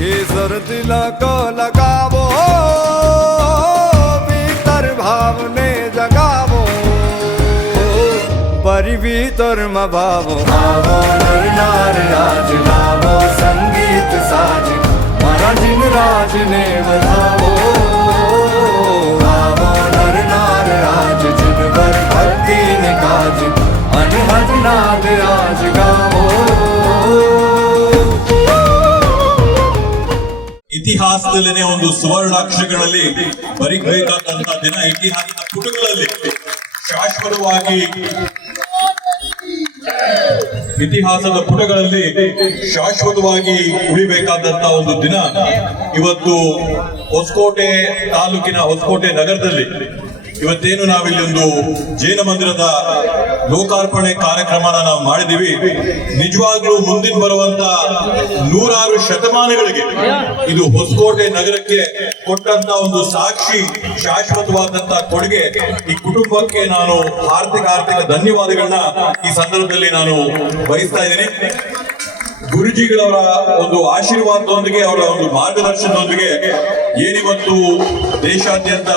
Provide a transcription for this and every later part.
केसर तिलक लगावो, भीतर भावने जगावो, परि भीतर में भावो। आवो नर नार आज गावो, संगीत साज मारा जिन राज ने बधावो। आवो नर नार आज जिन पर भक्ति ने काज, अनहद नाद आज गावो। ಇತಿಹಾಸದಲ್ಲಿನೇ ಒಂದು ಸುವರ್ಣಾಕ್ಷರಗಳಲ್ಲಿ ಬರಿಬೇಕಾದಂತಹ ದಿನ, ಇತಿಹಾಸದ ಪುಟಗಳಲ್ಲಿ ಶಾಶ್ವತವಾಗಿ ಇತಿಹಾಸದ ಪುಟಗಳಲ್ಲಿ ಶಾಶ್ವತವಾಗಿ ಉಳಿಬೇಕಾದಂತಹ ಒಂದು ದಿನ ಇವತ್ತು. ಹೊಸಕೋಟೆ ತಾಲೂಕಿನ ಹೊಸಕೋಟೆ ನಗರದಲ್ಲಿ ಇವತ್ತೇನು ನಾವಿಲ್ಲಿ ಒಂದು ಜೈನ ಮಂದಿರದ ಲೋಕಾರ್ಪಣೆ ಕಾರ್ಯಕ್ರಮನ ನಾವು ಮಾಡಿದೀವಿ. ನಿಜವಾಗ್ಲೂ ಮುಂದಿನ ಬರುವಂತ 100 ಶತಮಾನಗಳಿಗೆ ಇದು ಹೊಸಕೋಟೆ ನಗರಕ್ಕೆ ಕೊಟ್ಟಂತ ಒಂದು ಸಾಕ್ಷಿ, ಶಾಶ್ವತವಾದಂತ ಕೊಡುಗೆ. ಈ ಕುಟುಂಬಕ್ಕೆ ನಾನು ಆರ್ಥಿಕ ಧನ್ಯವಾದಗಳನ್ನ ಈ ಸಂದರ್ಭದಲ್ಲಿ ನಾನು ಬಯಸ್ತಾ ಇದ್ದೀನಿ. ಗುರುಜಿಗಳವರ ಒಂದು ಆಶೀರ್ವಾದದೊಂದಿಗೆ, ಅವರ ಒಂದು ಮಾರ್ಗದರ್ಶನದೊಂದಿಗೆ ಏನಿವತ್ತು ದೇಶಾದ್ಯಂತ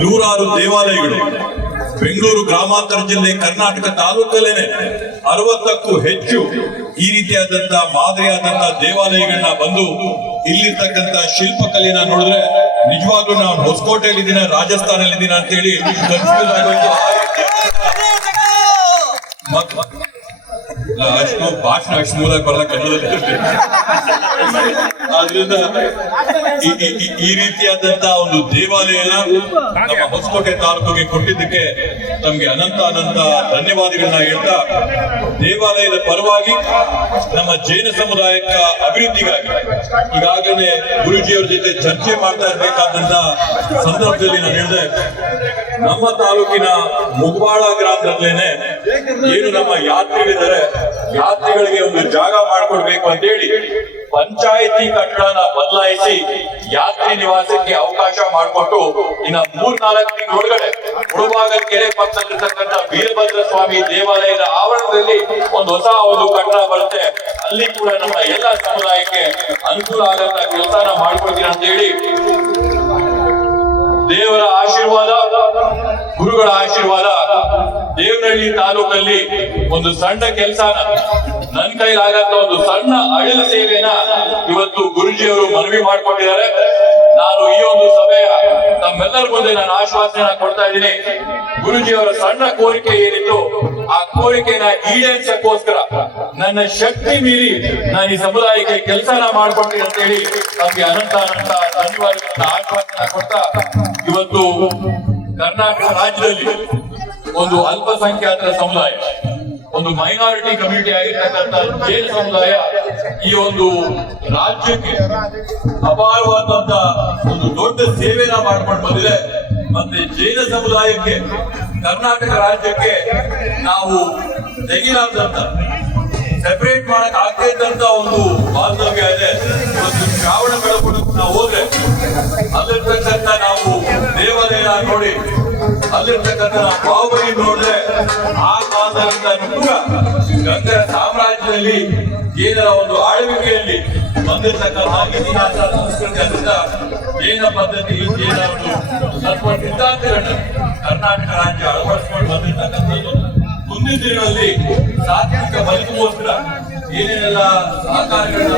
100 ದೇವಾಲಯಗಳು, ಬೆಂಗಳೂರು ಗ್ರಾಮಾಂತರ ಜಿಲ್ಲೆ ಕರ್ನಾಟಕ ತಾಲೂಕಲ್ಲೇನೆ 60ಕ್ಕೂ ಹೆಚ್ಚು ಈ ರೀತಿಯಾದಂತಹ ಮಾದರಿಯಾದಂತಹ ದೇವಾಲಯಗಳನ್ನ ಬಂದು ಇಲ್ಲಿರ್ತಕ್ಕಂಥ ಶಿಲ್ಪಕಲೆಯನ್ನ ನೋಡಿದ್ರೆ ನಿಜವಾಗ್ಲೂ ನಾವು ಹೊಸಕೋಟೆಯಲ್ಲಿ ಇದ್ದೀನ, ರಾಜಸ್ಥಾನಲ್ಲಿ ಇದ್ದೀನ ಅಂತೇಳಿ ಕನ್ಫ್ಯೂಸ್ ಆಗೋಯ್ತು. ಅಷ್ಟು ಭಾಷಣ ಅಷ್ಟು ಮೂಲ ಬರಲ್ಲ ಕನ್ನಡದಲ್ಲಿ. ಆದ್ರಿಂದ ಈ ರೀತಿಯಾದಂತಹ ಒಂದು ದೇವಾಲಯನ ನಮ್ಮ ಹೊಸಕೋಟೆ ತಾಲೂಕಿಗೆ ಕೊಟ್ಟಿದ್ದಕ್ಕೆ ನಮ್ಗೆ ಅನಂತ ಧನ್ಯವಾದಗಳನ್ನ ಹೇಳ್ತಾ, ದೇವಾಲಯದ ಪರವಾಗಿ ನಮ್ಮ ಜೈನ ಸಮುದಾಯಕ್ಕ ಅಭಿವೃದ್ಧಿಗಾಗಿ ಈಗಾಗಲೇ ಗುರುಜಿಯವರ ಜೊತೆ ಚರ್ಚೆ ಮಾಡ್ತಾ ಇರ್ಬೇಕಾದಂತ ಸಂದರ್ಭದಲ್ಲಿ ನಾನು ಹೇಳಿದೆ, ನಮ್ಮ ತಾಲೂಕಿನ ಮುಗ್ವಾಳ ಗ್ರಾಮದಲ್ಲೇನೆ ಏನು ನಮ್ಮ ಯಾತ್ರಿಗಳಿದ್ದಾರೆ, ಯಾತ್ರಿಗಳಿಗೆ ಒಂದು ಜಾಗ ಮಾಡ್ಕೊಡ್ಬೇಕು ಅಂತ ಹೇಳಿ ಪಂಚಾಯತಿ ಕಟ್ಟಡನ ಬದಲಾಯಿಸಿ ಯಾತ್ರಿ ನಿವಾಸಕ್ಕೆ ಅವಕಾಶ ಮಾಡಿಕೊಟ್ಟು ಇನ್ನ 3-4 ತಿಂಗಳೊಳಗಡೆ ಮುಳಬಾಗಲ್ ಕೆರೆ ಪಕ್ಕದಲ್ಲಿರ್ತಕ್ಕಂಥ ವೀರಭದ್ರ ಸ್ವಾಮಿ ದೇವಾಲಯದ ಆವರಣದಲ್ಲಿ ಒಂದು ಹೊಸ ಒಂದು ಕಟ್ಟಡ ಬರುತ್ತೆ. ಅಲ್ಲಿ ಕೂಡ ನಮ್ಮ ಎಲ್ಲ ಸಮುದಾಯಕ್ಕೆ ಅನುಕೂಲ ಆಗಂತ ಕೆಲಸನ ಮಾಡ್ಕೊಡ್ತೀನಿ ಅಂತ ಹೇಳಿ ದೇವರ ಆಶೀರ್ವಾದ, ಗುರುಗಳ ಆಶೀರ್ವಾದ, ದೇವನಹಳ್ಳಿ ತಾಲೂಕಲ್ಲಿ ಒಂದು ಸಣ್ಣ ಕೆಲಸನ ನನ್ನ ಕೈಲಾಗಂತ ಒಂದು ಸಣ್ಣ ಅಳಿಲು ಸೇವೆನ ಇವತ್ತು ಗುರುಜಿಯವರು ಮನವಿ ಮಾಡಿಕೊಂಡಿದ್ದಾರೆ. ನಾನು ಈ ಒಂದು ಸಭೆಯ ತಮ್ಮೆಲ್ಲರ ಮುಂದೆ ನಾನು ಆಶ್ವಾಸನೆ ಕೊಡ್ತಾ ಇದ್ದೀನಿ. ಗುರುಜಿಯವರ ಸಣ್ಣ ಕೋರಿಕೆ ಏನಿತ್ತು ಆ ಕೋರಿಕೆನ ಈಡೇರಿಸಕ್ಕೋಸ್ಕರ ನನ್ನ ಶಕ್ತಿ ಮೀರಿ ನಾನು ಈ ಸಮುದಾಯಕ್ಕೆ ಕೆಲಸನ ಮಾಡ್ಕೊಡ್ತೀನಿ ಅಂತ ಹೇಳಿ ನಮ್ಗೆ ಅನಂತ ಧನ್ಯವಾದಗಳನ್ನ ಆಶ್ವಾಸನೆ ಕೊಡ್ತಾ, ಇವತ್ತು ಕರ್ನಾಟಕ ರಾಜ್ಯದಲ್ಲಿ ಒಂದು ಅಲ್ಪಸಂಖ್ಯಾತರ ಸಮುದಾಯ, ಒಂದು ಮೈನಾರಿಟಿ ಕಮ್ಯುನಿಟಿ ಆಗಿರ್ತಕ್ಕಂಥ ಜೈನ ಸಮುದಾಯ ಈ ಒಂದು ರಾಜ್ಯಕ್ಕೆ ಅಪಾರವಾದಂತ ಒಂದು ದೊಡ್ಡ ಸೇವೆನ ಮಾಡ್ಕೊಂಡು ಬಂದಿದೆ. ಮತ್ತೆ ಜೈನ ಸಮುದಾಯಕ್ಕೆ ಕರ್ನಾಟಕ ರಾಜ್ಯಕ್ಕೆ ನಾವು ತೆಗಿಲಾರ್ದಂತ, ಸೆಪರೇಟ್ ಮಾಡಕ್ ಆಗದೆ ಇದ್ದಂತ ಒಂದು ಬಾಂಧವ್ಯ ಇದೆ. ಒಂದು ಶ್ರಾವಣ ಬೆಳಗುಣಕ್ಕೆ ನಾವು ಹೋದ್ರೆ ಅಲ್ಲಿರ್ತಕ್ಕಂಥ ನಾವು ದೇವಾಲಯ ನೋಡಿ, ಅಲ್ಲಿರ್ತಕ್ಕಂಥ ಬಾಹುಬಲಿ ನೋಡಿದ್ರೆ ಆ ಕಾಲದಿಂದ ಕೂಡ ಗಂಗರ ಸಾಮ್ರಾಜ್ಯದಲ್ಲಿ ಜೈನರ ಒಂದು ಆಳ್ವಿಕೆಯಲ್ಲಿ ಬಂದಿರ್ತಕ್ಕಂಥ ಇತಿಹಾಸ ಸಂಸ್ಕೃತಿ ಅದರಿಂದ ಜೈನ ಪದ್ಧತಿ, ಜೈನ ಒಂದು ತತ್ವ ಸಿದ್ಧಾಂತಗಳನ್ನ ಕರ್ನಾಟಕ ರಾಜ್ಯ ಅಳವಡಿಸಿಕೊಂಡು ಬಂದಿರ್ತಕ್ಕಂಥದ್ದು. ಮುಂದಿನ ದಿನಗಳಲ್ಲಿ ಸಾತ್ವಿಕ ಬದುಕಿಗೋಸ್ಕರ ಏನೇನೆಲ್ಲ ಸಹಕಾರಗಳನ್ನ